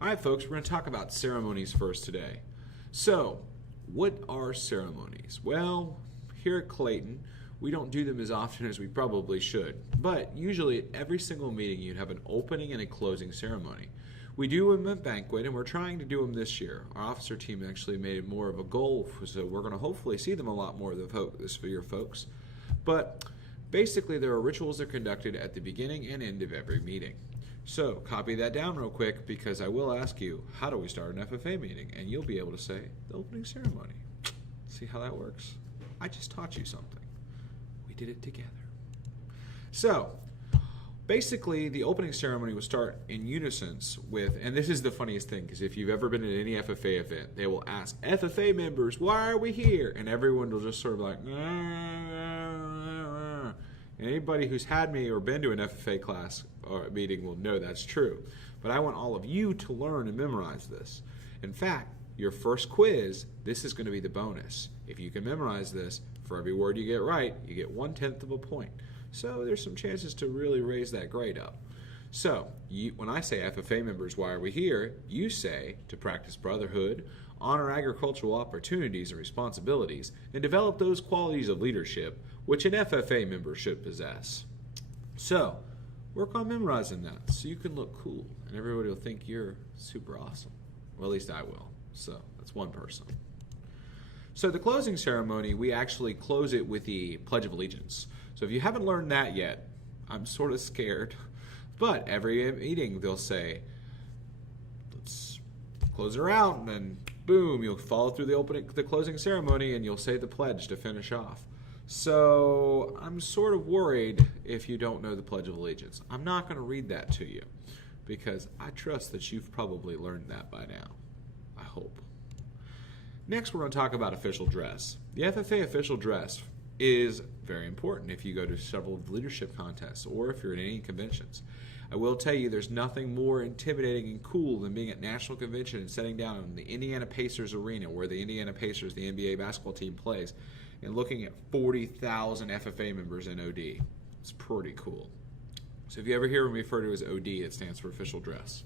All right, folks, we're going to talk about ceremonies first today. So, what are ceremonies? Well, here at Clayton, we don't do them as often as we probably should, but usually at every single meeting you'd have an opening and a closing ceremony. We do them at banquet, and we're trying to do them this year. Our officer team actually made it more of a goal, so we're going to hopefully see them a lot more this year, folks. But basically, there are rituals that are conducted at the beginning and end of every meeting. So, copy that down real quick because I will ask you, how do we start an FFA meeting? And you'll be able to say, the opening ceremony. See how that works? I just taught you something. We did it together. So, basically, the opening ceremony will start in unison with, and this is the funniest thing, because if you've ever been at any FFA event, they will ask, FFA members, why are we here? And everyone will just sort of like, anybody who's had me or been to an FFA class or meeting will know that's true. But I want all of you to learn and memorize this. In fact, your first quiz, this is going to be the bonus. If you can memorize this, for every word you get right, you get 1/10 of a point. So there's some chances to really raise that grade up. So when I say FFA members, why are we here? You say to practice brotherhood, honor agricultural opportunities and responsibilities, and develop those qualities of leadership which an FFA member should possess. So work on memorizing that so you can look cool and everybody will think you're super awesome. Or at least I will. So that's one person. So the closing ceremony, we actually close it with the Pledge of Allegiance. So if you haven't learned that yet, I'm sort of scared. But every meeting they'll say, let's close her out, and then boom, you'll follow through the closing ceremony, and you'll say the pledge to finish off. So I'm sort of worried if you don't know the Pledge of Allegiance. I'm not going to read that to you because I trust that you've probably learned that by now. I hope. Next, we're going to talk about official dress. The FFA official dress is very important if you go to several leadership contests or if you're at any conventions. I will tell you there's nothing more intimidating and cool than being at National Convention and sitting down in the Indiana Pacers arena where the Indiana Pacers, the NBA basketball team, plays and looking at 40,000 FFA members in OD. It's pretty cool. So if you ever hear me referred to as OD, it stands for official dress.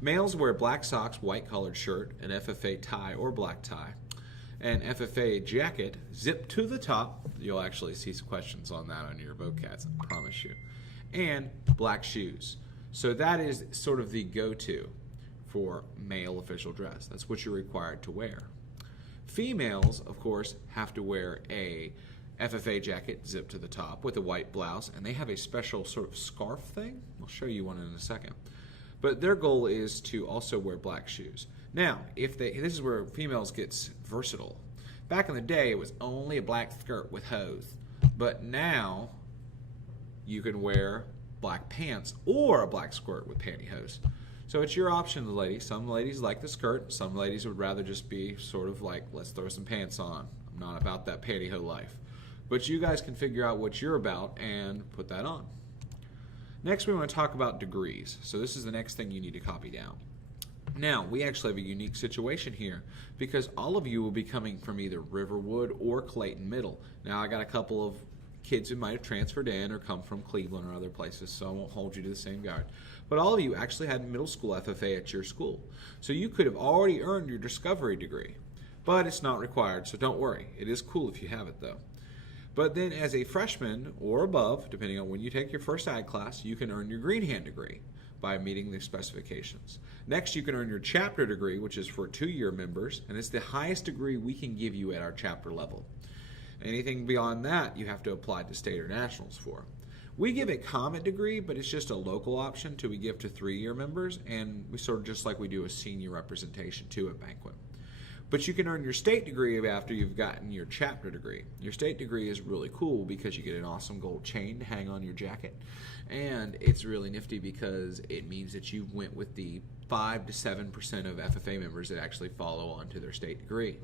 Males wear black socks, white collared shirt, an FFA tie or black tie, an FFA jacket zipped to the top. You'll actually see some questions on that on your vocats, I promise you. And black shoes. So that is sort of the go-to for male official dress. That's what you're required to wear. Females, of course, have to wear a FFA jacket zipped to the top with a white blouse, and they have a special sort of scarf thing. I'll show you one in a second. But their goal is to also wear black shoes. Now, this is where females gets versatile. Back in the day, it was only a black skirt with hose. But now, you can wear black pants or a black skirt with pantyhose. So it's your option, ladies. Some ladies like the skirt. Some ladies would rather just be sort of like, let's throw some pants on. I'm not about that pantyhose life. But you guys can figure out what you're about and put that on. Next, we want to talk about degrees. So this is the next thing you need to copy down. Now, we actually have a unique situation here because all of you will be coming from either Riverwood or Clayton Middle. Now, I got a couple of kids who might have transferred in or come from Cleveland or other places, so I won't hold you to the same guard. But all of you actually had middle school FFA at your school. So you could have already earned your discovery degree, but it's not required, so don't worry. It is cool if you have it, though. But then as a freshman or above, depending on when you take your first ag class, you can earn your green hand degree by meeting the specifications. Next, you can earn your chapter degree, which is for 2-year members, and it's the highest degree we can give you at our chapter level. Anything beyond that, you have to apply to state or nationals for. We give a common degree, but it's just a local option we give to 3-year members, and we sort of just like we do a senior representation too at banquet. But you can earn your state degree after you've gotten your chapter degree. Your state degree is really cool because you get an awesome gold chain to hang on your jacket. And it's really nifty because it means that you went with the 5 to 7% of FFA members that actually follow on to their state degree.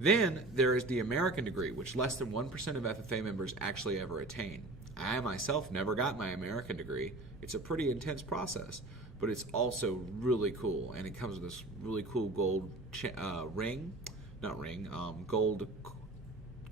Then there is the American degree, which less than 1% of FFA members actually ever attain. I myself never got my American degree. It's a pretty intense process, but it's also really cool, and it comes with this really cool gold gold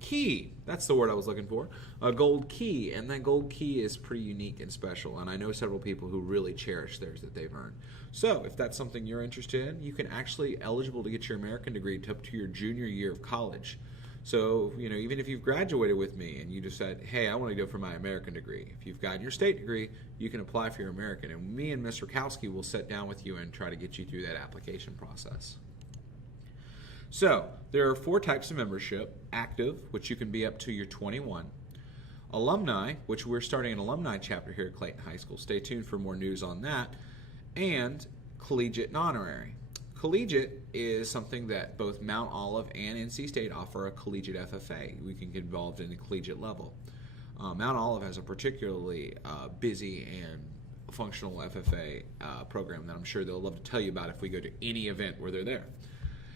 key. That's the word I was looking for. A gold key, and that gold key is pretty unique and special, and I know several people who really cherish theirs that they've earned. So if that's something you're interested in, you can actually eligible to get your American degree up to your junior year of college. So, even if you've graduated with me and you decide, hey, I want to go for my American degree, if you've gotten your state degree, you can apply for your American. And me and Mr. Kowski will sit down with you and try to get you through that application process. So, there are 4 types of membership: active, which you can be up to you're 21; alumni, which we're starting an alumni chapter here at Clayton High School. Stay tuned for more news on that; and collegiate and honorary. Collegiate is something that both Mount Olive and NC State offer a collegiate FFA. We can get involved in the collegiate level. Mount Olive has a particularly busy and functional FFA program that I'm sure they'll love to tell you about if we go to any event where they're there.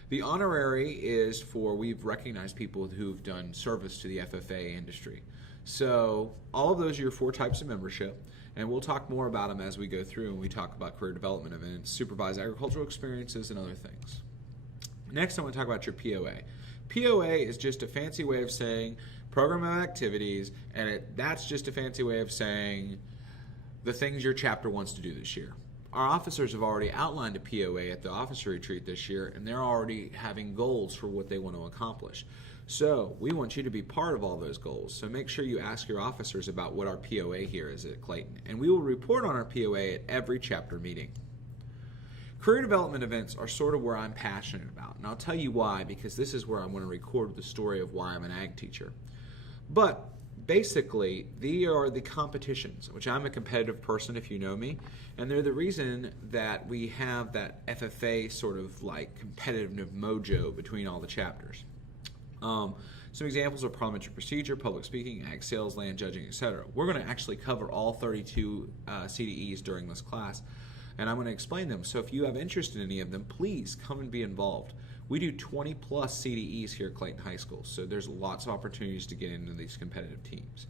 The honorary is for, we've recognized people who've done service to the FFA industry. So all of those are your 4 types of membership, and we'll talk more about them as we go through and we talk about career development events, supervised agricultural experiences, and other things. Next, I want to talk about your POA. POA is just a fancy way of saying program of activities, and that's just a fancy way of saying the things your chapter wants to do this year. Our officers have already outlined a POA at the officer retreat this year, and they're already having goals for what they want to accomplish. So we want you to be part of all those goals. So make sure you ask your officers about what our POA here is at Clayton. And we will report on our POA at every chapter meeting. Career development events are sort of where I'm passionate about. And I'll tell you why, because this is where I'm going to record the story of why I'm an ag teacher. But basically, they are the competitions, which I'm a competitive person if you know me. And they're the reason that we have that FFA sort of like competitive mojo between all the chapters. Some examples are parliamentary procedure, public speaking, ag sales, land judging, etc. We're going to actually cover all 32 CDEs during this class, and I'm going to explain them. So if you have interest in any of them, please come and be involved. We do 20 plus CDEs here at Clayton High School, so there's lots of opportunities to get into these competitive teams.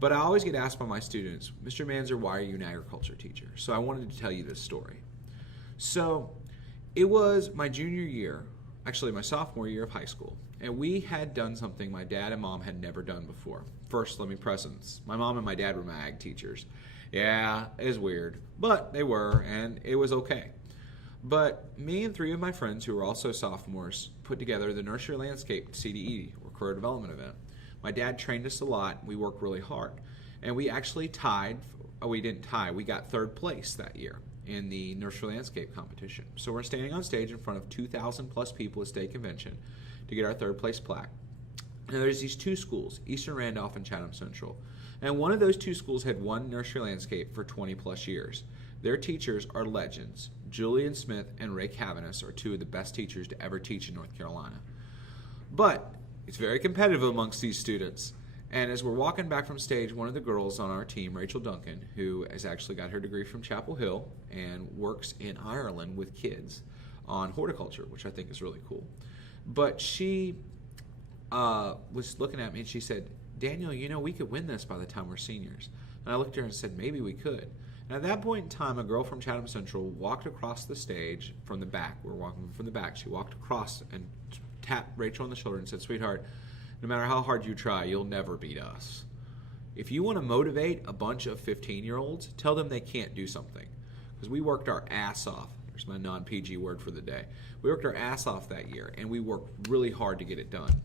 But I always get asked by my students, Mr. Manzer, why are you an agriculture teacher? So I wanted to tell you this story. So it was my junior year, actually my sophomore year of high school, and we had done something my dad and mom had never done before. First, let me preface, my mom and my dad were my ag teachers. Yeah, it was weird, but they were, and it was okay. But me and 3 of my friends who were also sophomores put together the Nursery Landscape CDE, or Career Development Event. My dad trained us a lot. We worked really hard. And we actually we got 3rd place that year in the Nursery Landscape competition. So we're standing on stage in front of 2,000 plus people at state convention to get our 3rd place plaque. Now there's these 2 schools, Eastern Randolph and Chatham Central. And one of those 2 schools had won Nursery Landscape for 20 plus years. Their teachers are legends. Julian Smith and Ray Cavanis are 2 of the best teachers to ever teach in North Carolina. But it's very competitive amongst these students. And as we're walking back from stage, one of the girls on our team, Rachel Duncan, who has actually got her degree from Chapel Hill and works in Ireland with kids on horticulture, which I think is really cool. But she was looking at me and she said, Daniel, we could win this by the time we're seniors. And I looked at her and said, maybe we could. And at that point in time, a girl from Chatham Central walked across the stage from the back. We're walking from the back. She walked across and tapped Rachel on the shoulder and said, sweetheart, no matter how hard you try, you'll never beat us. If you want to motivate a bunch of 15-year-olds, tell them they can't do something. Because we worked our ass off. There's my non-PG word for the day. We worked our ass off that year, and we worked really hard to get it done.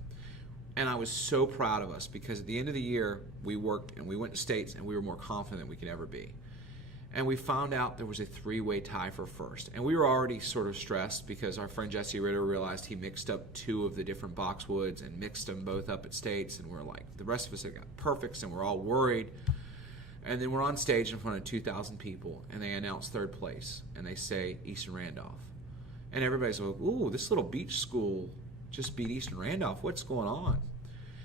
And I was so proud of us because at the end of the year, we worked and we went to states and we were more confident than we could ever be. And we found out there was a 3-way tie for first. And we were already sort of stressed because our friend Jesse Ritter realized he mixed up 2 of the different boxwoods and mixed them both up at states. And we're like, the rest of us had got perfects and we're all worried. And then we're on stage in front of 2,000 people and they announce 3rd place. And they say Eastern Randolph. And everybody's like, ooh, this little beach school just beat Eastern Randolph. What's going on?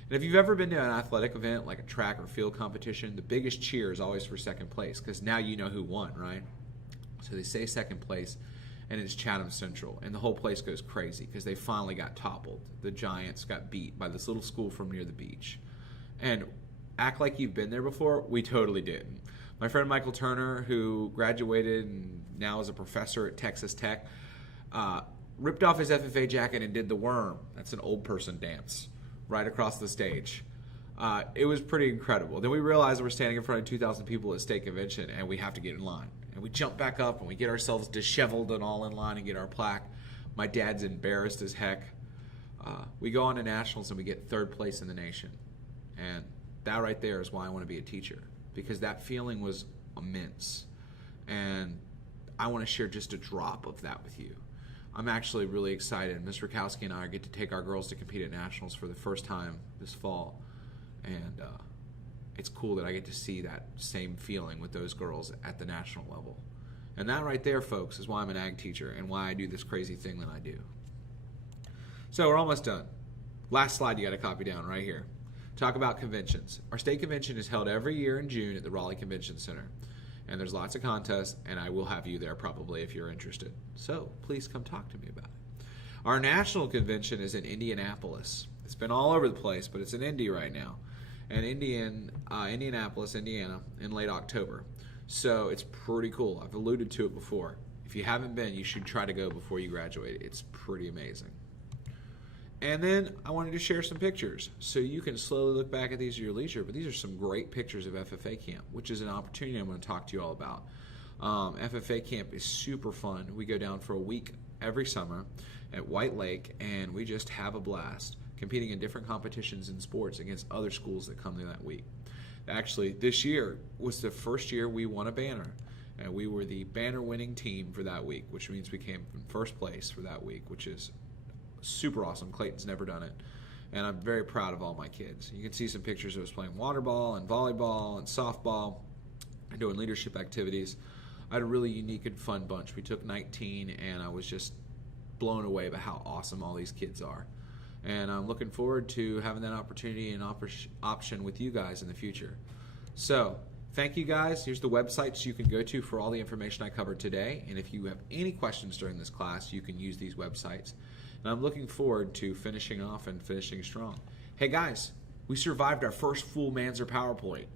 And if you've ever been to an athletic event like a track or field competition, the biggest cheer is always for 2nd place because now you know who won, right? So they say 2nd place, and it's Chatham Central, and the whole place goes crazy because they finally got toppled. The Giants got beat by this little school from near the beach. And act like you've been there before, we totally didn't. My friend Michael Turner, who graduated and now is a professor at Texas Tech, ripped off his FFA jacket and did the worm. That's an old person dance. right across the stage. It was pretty incredible. Then we realized we're standing in front of 2,000 people at state convention, and we have to get in line. And we jump back up, and we get ourselves disheveled and all in line and get our plaque. My dad's embarrassed as heck. We go on to nationals, and we get 3rd place in the nation. And that right there is why I want to be a teacher, because that feeling was immense. And I want to share just a drop of that with you. I'm actually really excited. Ms. Rakowski and I get to take our girls to compete at nationals for the first time this fall. And it's cool that I get to see that same feeling with those girls at the national level. And that right there, folks, is why I'm an ag teacher and why I do this crazy thing that I do. So we're almost done. Last slide you got to copy down right here. Talk about conventions. Our state convention is held every year in June at the Raleigh Convention Center. And there's lots of contests, and I will have you there probably if you're interested. So please come talk to me about it. Our national convention is in Indianapolis. It's been all over the place, but it's in Indy right now. And Indianapolis, Indiana, in late October. So it's pretty cool. I've alluded to it before. If you haven't been, you should try to go before you graduate. It's pretty amazing. And then I wanted to share some pictures so you can slowly look back at these at your leisure. But these are some great pictures of FFA camp, which is an opportunity I'm going to talk to you all about. FFA camp is super fun. We go down for a week every summer at White Lake, and we just have a blast competing in different competitions and sports against other schools that come there that week. Actually, this year was the first year we won a banner, and we were the banner winning team for that week, which means we came in first place for that week, which is super awesome. Clayton's never done it, and I'm very proud of all my kids. You can see some pictures of us playing water ball and volleyball and softball and doing leadership activities. I had a really unique and fun bunch. We took 19, and I was just blown away by how awesome all these kids are. And I'm looking forward to having that opportunity and option with you guys in the future. So thank you guys. Here's the websites you can go to for all the information I covered today. And if you have any questions during this class, you can use these websites. And I'm looking forward to finishing off and finishing strong. Hey guys, we survived our first full Manzer PowerPoint.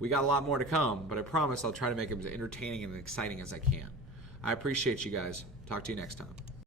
We got a lot more to come, but I promise I'll try to make them as entertaining and exciting as I can. I appreciate you guys. Talk to you next time.